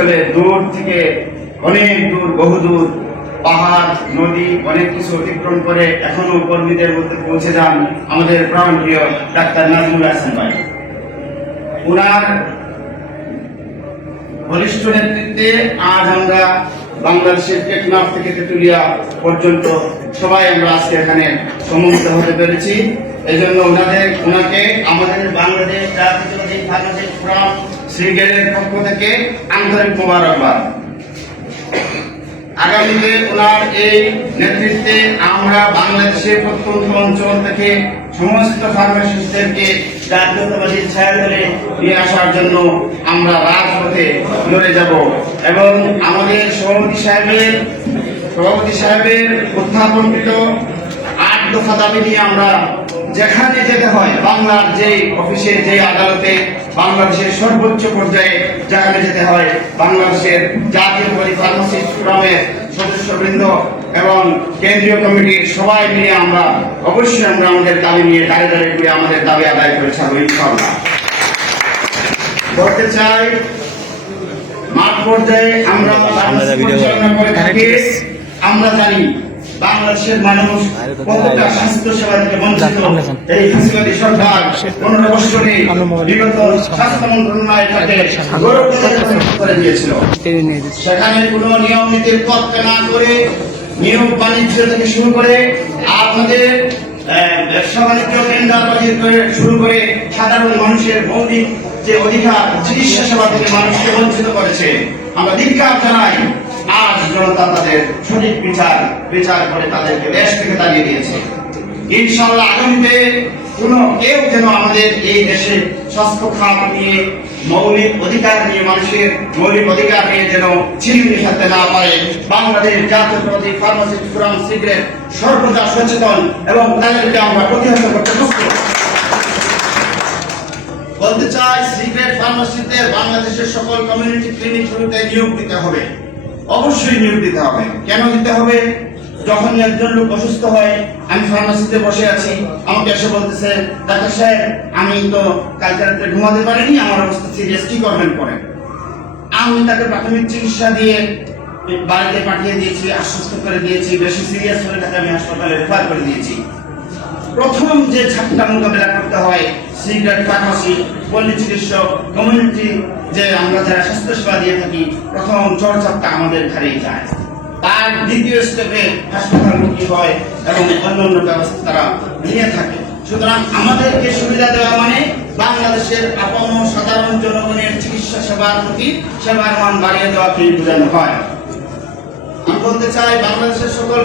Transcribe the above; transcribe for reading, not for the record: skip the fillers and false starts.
আসলে দূর থেকে অনেক দূর, বহুদূর পাহাড় নদী অনেক কিছু অতিক্রম করে এখনো কর্মীদের মধ্যে পৌঁছে যান আমাদের প্রাণপ্রিয় ডাক্তার নাজমুল হাসান ভাই। ওনার বলিষ্ঠ নেতৃত্বে আজ আমরা বাংলাদেশের টেকনাফ থেকে তেতুলিয়া পর্যন্ত সবাই আমরা আজকে এখানে সমবেত হতে পেরেছি। এই জন্য ওনাকে আমাদের বাংলাদেশ জাতীয়তাবাদী বাংলাদেশ ফোরাম ব্রিগেডের পক্ষ থেকে আন্তরিক মোবারকবাদ। আগামীতে ওনার এই নেতৃত্বে আমরা বাংলাদেশের প্রত্যন্ত অঞ্চল থেকে সমস্ত ফার্মাসিস্টদেরকে জাতীয়তাবাদী ছায়াতলে নিয়ে আসার জন্য আমরা রাজপথে লড়ে যাব এবং আমাদের সভাপতি সাহেবের উত্থাপনকৃত 8 দফা দাবি নিয়ে আমরা যেখানে যেতে হয়, বাংলার যে অফিসে, যে আদালতে, বাংলাদেশের সর্বোচ্চ পর্যায়ে যেখানে যেতে হয়, বাংলাদেশের জাতীয়তাবাদী ফার্মাসিস্ট ফোরামের সদস্যবৃন্দ এবং কেন্দ্রীয় কমিটির সবাই মিলে আমরা অবশ্যই আমাদের দাবি নিয়ে দাঁড়িয়ে করে আমাদের দাবি আদায় করে ছাড়বো ইনশাআল্লাহ। বলতে চাই, মাঠ পর্যায়ে আমরা পরিচালনা করে থাকি। আমরা জানি বাংলাদেশের মানুষ কতটা স্বাস্থ্য সেবা থেকে বঞ্চিত। এই ফ্যাসিলিটি সরকার 15 বছরে বিগত স্বাস্থ্য মন্ত্রণালয়টাকে করে দিয়েছিল। সেখানে কোনো নিয়ম নীতির পথকে না করে নিয়োগ বাণিজ্য থেকে শুরু করে আমাদের ব্যবসা বাণিজ্য কেন্দ্রাবাজি করে শুরু করে সাধারণ মানুষের মৌলিক যে অধিকার চিকিৎসা সেবা থেকে মানুষকে বঞ্চিত করেছে। আমরা ধিক্কার জানাই। আজ জনতা তাদের সঠিক বিচার করে তাদেরকে দেশ থেকে তাড়িয়ে দিয়েছে। ইনশাআল্লাহ আগামীতে কেউ যেন আমাদের এই দেশে স্বাস্থ্য খাত নিয়ে, মৌলিক অধিকার নিয়ে, মানুষের মৌলিক অধিকার নিয়ে যেন ছিনিমিনি খেলতে না পারে। বাংলাদেশ জাতীয়তাবাদী ফার্মাসিস্ট ফোরাম সিগারেট সর্বদা সচেতন এবং তাদেরকে আমরা প্রতিহত করতে প্রস্তুত। বলতে চাই, সিগারেট ফার্মাসিস্টদের বাংলাদেশের সকল কমিউনিটি ক্লিনিক শুরুতে নিয়োগ দিতে হবে। অবশ্যই নিয়োগ দিতে হবে। কেন দিতে হবে? যখন একজন লোক অসুস্থ হয়, আমি ফার্মাসিতে বসে আছি, আমাকে এসে বলতেছে, ডাক্তার সাহেব আমি তো কালকে রাত্রে ঘুমাতে পারিনি, আমার অবস্থা সিরিয়াস, কি করবেন পরে? আমি তাকে প্রাথমিক চিকিৎসা দিয়ে বাড়িতে পাঠিয়ে দিয়েছি, আশ্বস্ত করে দিয়েছি। বেশি সিরিয়াস হলে তাকে আমি হাসপাতালে রেফার করে দিয়েছি। প্রথম যে ঝাপটা মোকাবেলা করতে হয়, সিগারেট ফার্মাসি, পল্লী চিকিৎসক, কমিউনিটি যে আমরা যারা স্বাস্থ্য সেবা দিয়ে থাকি, প্রথম চর্চাটা আমাদের ঘরেই যায়। তার দ্বিতীয় স্টেপে হাসপাতাল মুক্তি হয় এবং অন্যান্য ব্যবস্থা তারা নিয়ে থাকে। সুতরাং আমাদেরকে সুবিধা দেওয়া মানে বাংলাদেশের আপন সাধারণ জনগণের চিকিৎসা সেবার প্রতি সেবার মান বাড়িয়ে দেওয়াকে বোঝানো হয়। আমি বলতে চাই, বাংলাদেশের সকল